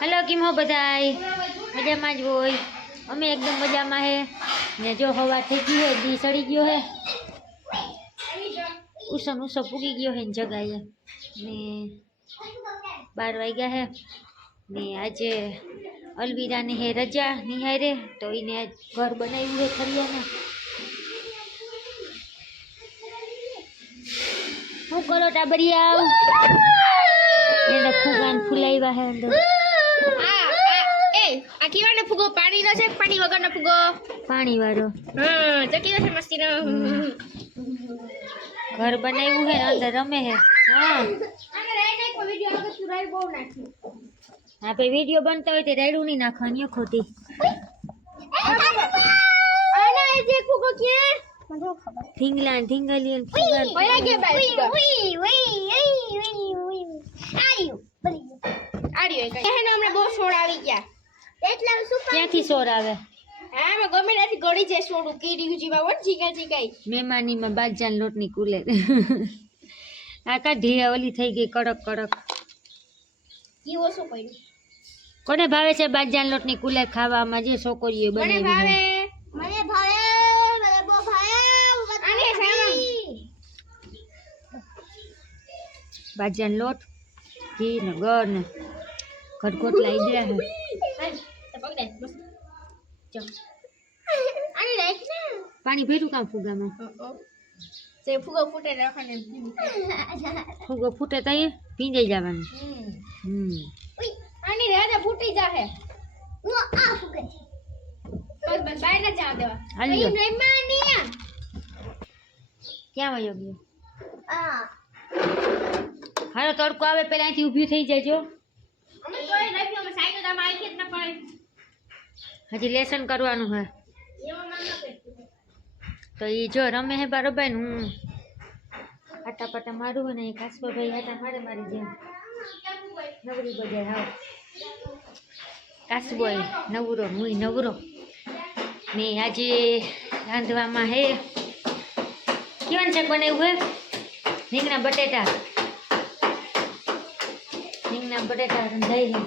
hello किम हो बधाई मजा में ज होय अमे एकदम मजा में है ने जो हवा थी गई है दी सड़ी गयो है उसम उसो पूगी गयो है जगाए ने 12 वाग्या है ने आज अलवीरा ने है रजा निहारे तो इने घर बनाव्યું है खरियाना હું કરો ટાબરિયા એને ફુગાન ફુલાવ્યા હે અંદર આ કેવાનો ફુગો પાણીનો છે પાણી વગરનો ફુગો પાણી વાળો ચકીનો છે મસ્તીનો घर बनाव्યું है अंदर रमे है हां અને રાઈ નાખો વિડિયો આગળ તું રાઈ બહુ નાખી हां पे वीडियो बनता હોય તે રાયડું ની નાખવાની ખોટી આના એ જે ફુગો કે મને ખબર થિંગલાન થિંગલિયન ફુગાન ઓય કે ભાઈ આડ્યો કઈ એને હમણે બહુ સોડ આવી ગયા એટલે શું ક્યાંથી સોર આવે હા મે ગમે નથી ગળી જાય સોડું કીડી જીવા વન જીગા જીગાઈ મહેમાની માં બાજાન લોટની કુલે આ કા ઢીયા ઓલી થઈ ગઈ કડક કડક કીવો શું પડ્યું કોને ભાવે છે બાજાન લોટની કુલે ખાવામાં જે છોકરીઓ મને બનાવી ભાવે મને બહુ ભાવે આને સામા બાજાન લોટ ઘી ને ગળ ને ખટખોટ લાઈ દે હે તો પકડે બસ ચો આને લાઈક ને પાણી ભર્યું કામ ફુગામાં તે ફુગો ફૂટે રાખને ફુગો ફૂટે તો ભીંજાઈ જવાનું ઉઈ આની રાજા ફૂટી જાહે હું આ ફુગે બસ બસ બાય ના જાવ દેવા હાલી અહીં મહેમાનિયા ક્યાં વયો ગયો આ હાલો તડકો આવે પેલા અહીંથી ઊભી થઈ જાયજો અમે કોઈ રાખ્યો અમે સાઈકલ આમ આવી કે ના પડે હજી લેસન કરવાનું હે એવો નામ ના પેટ તો એ જો રમે હે બરોબર હું આટા પાટા મારું હોય ને એ કાસકો ભાઈ આટા મારે મારી જેમ નવરી બજાય હાવ કાસબો નવરો હું નવરો ને આજે રાંધવામાં હે કેવાનું શાક બનાવ્યું હે રીંગણા બટેટા રંધાઈ હે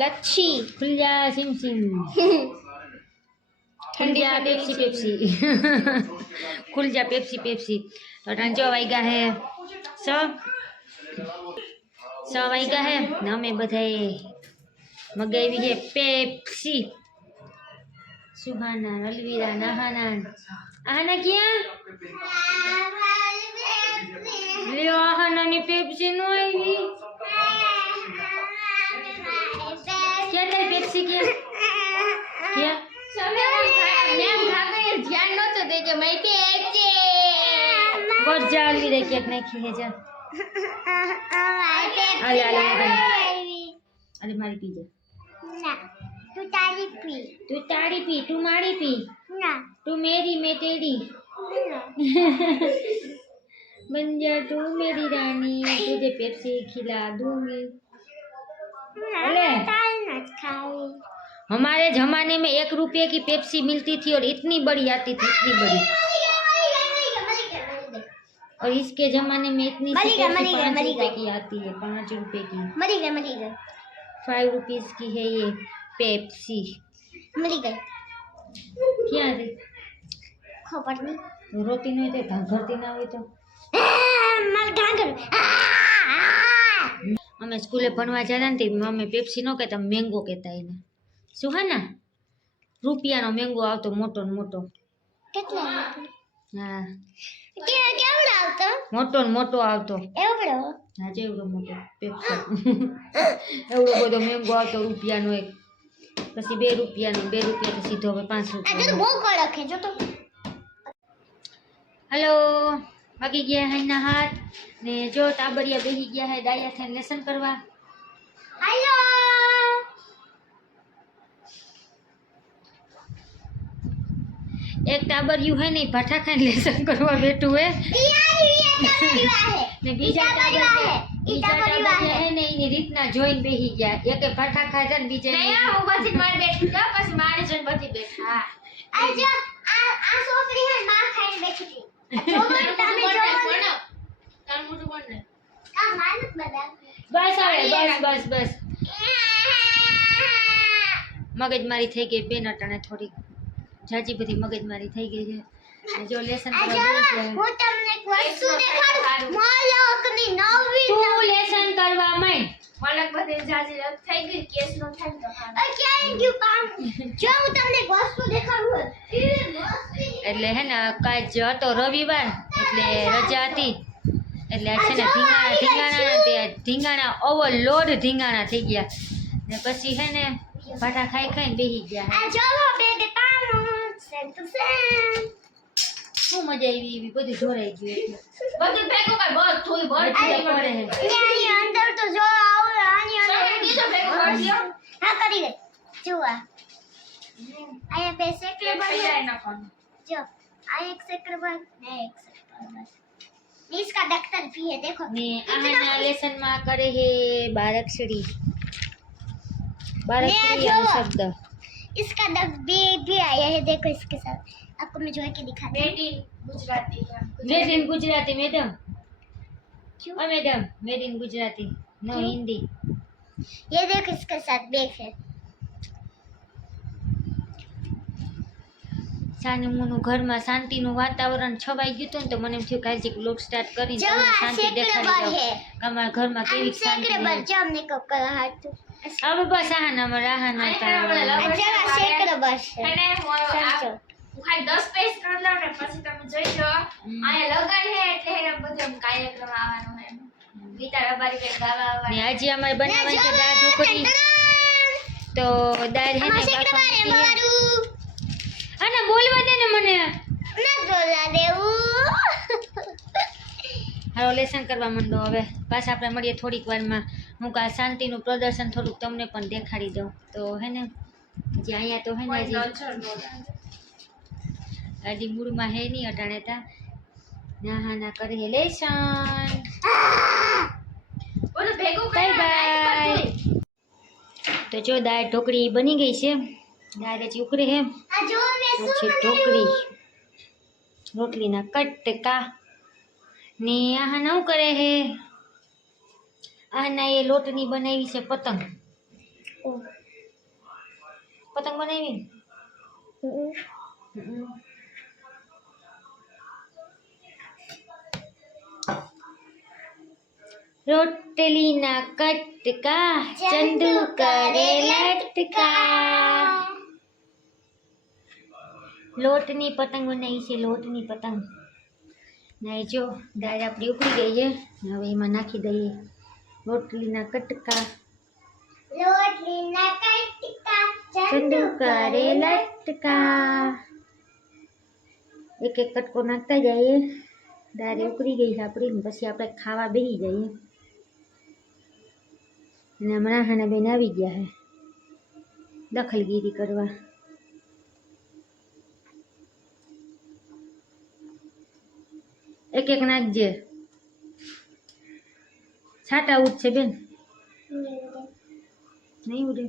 લચ્છી खुल जा सिम सिम ठंडी जा पेप्सी पेप्सी खुल जा पेप्सी पेप्सी तो रंजो वाइगा है स वाइगा है न में बधाई मगावी है पेप्सी सुहाना अलवीरा नहाना आहाना क्या लियो आहाना नी पेप्सी नो आई क्या था पेप्सी क्या क्या મેમ ખાતે ધ્યાન નતો દે કે મે પેપ્સી बहुत जाल भी देखिए नहीं खिले जा अरे अरे मारी पी जा ના તું તારી પી तू मारी पी ના तू मेरी मैं तेरी बन जा तू मेरी रानी तुझे पेप्सी खिला दूंगी अरे તારી ના ખાવી हमारे जमाने में 1 रुपये की पेप्सी मिलती थी और इतनी बड़ी आती थी इतनी बड़ी और इसके जमाने में इतनी सी पेप्सी 5 रुपए की आती है 5 रुपए की મરી ગઈ 5 रुपीज की है ये पेप्सी મરી ગઈ क्या रे ખબર નહીં रोती नहीं थे घरती ना हुई तो માર ગાગર અમે સ્કૂલે ભણવા જતા ને તે અમે પેપ્સી નો કહેતા મેંગો કહેતા એને સુહાના રૂપિયાનો મેંગો આવતો મોટો ને મોટો કેટલા હા કેવડો આવતો મોટો ને મોટો આવતો એવડો હા જેવડો મોટો પેપ્સી એવડો બધો મેંગો આવતો રૂપિયાનો એક પછી 2 રૂપિયાનો 2 રૂપિયા તો સીધો હવે 5 આ રૂપિયા તો બહુ કડક છે જો તો हेलो वागी गया है नहात ने जो टाबरिया बेही गया है डाया थे लेसन करवा હેલો एक टाबरिયું है नहीं भाठा खाने लेसन करवा बैठू है ने बीजा टाबर है ने इनी રીતના જોઈને બેહી ગયા એકે ભાઠા ખાધા ને બીજા નહીં હું પછી મારે બેઠી તો પછી મારે જોઈને પછી બેઠા આ જો આ છોકરી હે માં ખાઈને બેઠી હતી છોકરી તમે જો તાર મોટું કોણ ને આ માનત બધા બસ હવે બસ મગજમારી થઈ ગઈ બેન અટાણે થોડી જાજી બધી મગજમારી થઈ ગઈ છે અને જો લેસન કરવા હું તમને એક વસ્તુ દેખાડું મલકની નવી તું લેસન કરવા માંડ મલક બધી જાજી થઈ ગઈ કેસ નો થાય તો આ ક્યાં ગયું કામ જો હું તમને એક વસ્તુ દેખાડું એટલે હે ને કાજ હતો રવિવાર એટલે રજા હતી એટલે આ છે ને ધીંગાણા ઓવરલોડ ધીંગાણા થઈ ગયા ને પછી હે ને ભાટા ખાઈને બેહી ગયા આ જો બેબી પાનું સેમ ટુ સેમ શું મજા આવી એવી બધું જોરાઈ ગયું બધું ભેગું કર બસ થોડી બસ પડે હે આની અંદર તો જો આવો આની અંદર બીજો ભેગું કરી દો હા કરી દે જો આયા બે સેકન્ડ બની નાખવાનું જો આ એક સેકન્ડ બન ને એક સેકન્ડ બસ इसका दफ्तर भी है देखो ने आहाना लेसन में करे है बारक्षरी शब्द इसका भी आया है देखो इसके साथ आपको मैं जो है कि दिखा मेड इन गुजराती मैडम क्यों madam made in Gujarati no Hindi ये देखो इसके साथ बैग है સાનુમુનું ઘરમાં શાંતિનું વાતાવરણ છવાઈ ગયું હતું ને તો મને એમ થયું કાલજી બ્લોગ સ્ટાર્ટ કરીને તમને શાંતિ દેખાડી દઉં કે અમારા ઘરમાં કેવી શાંતિ છે जमने को कहा हाथ હવે બસ આહાના રાહાના अच्छा सेकड़ बस है હું ખાલી 10 પેજ કરી લઉં ને પછી તમે જોઈ લો આયા લગન હે એટલે એને બધું કાર્યક્રમ આવવાનો હે ગીતા રબારી કે ગાવા આવવાનું ને આજે અમારે બનાવવાની છે દાળ ઢોકળી તો દાળ હે ને બાફવાની આના બોલવા દે ને મને ના બોલા દેવું હાલો લેસન કરવા માંડો હવે પાછા આપણે મળીએ થોડીક વારમાં હું કા શાંતિનું પ્રદર્શન થોડુંક તમને પણ દેખાડી દઉં તો હે ને જે અહીંયા તો હે ને હજી મૂળમાં હે નહીં અટાણે તા ના કરે લેસન બોલો ભેગું બાય બાય તો જો દાળ ઢોકળી બની ગઈ છે દાળ હજી ઉકળે હે આ જો મે પછી ઢોકળી રોટલીના કટકા ને આહા નવું કરે હે આના એ લોટની બનાવી છે પતંગ બનાવી રોટલીના કટકા ચંદુ કરે લટકા લોટની પતંગ બનાવી છે લોટની પતંગ ને જો દાળ આપણી ઉકળી ગઈ છે હવે એમાં નાખી દઈએ રોટલીના કટકા ચંદુ કરે લટકા એક એક કટકો નાખતા જઈએ દાળ ઉકળી ગઈ છે આપણી ને પછી આપણે ખાવા બેસી જઈએ અને હમણાં હાના બેન આવી ગયા છે દખલગીરી કરવા એક એક નાખજે છાટા ઉઠશે બેન નહીં ઉડે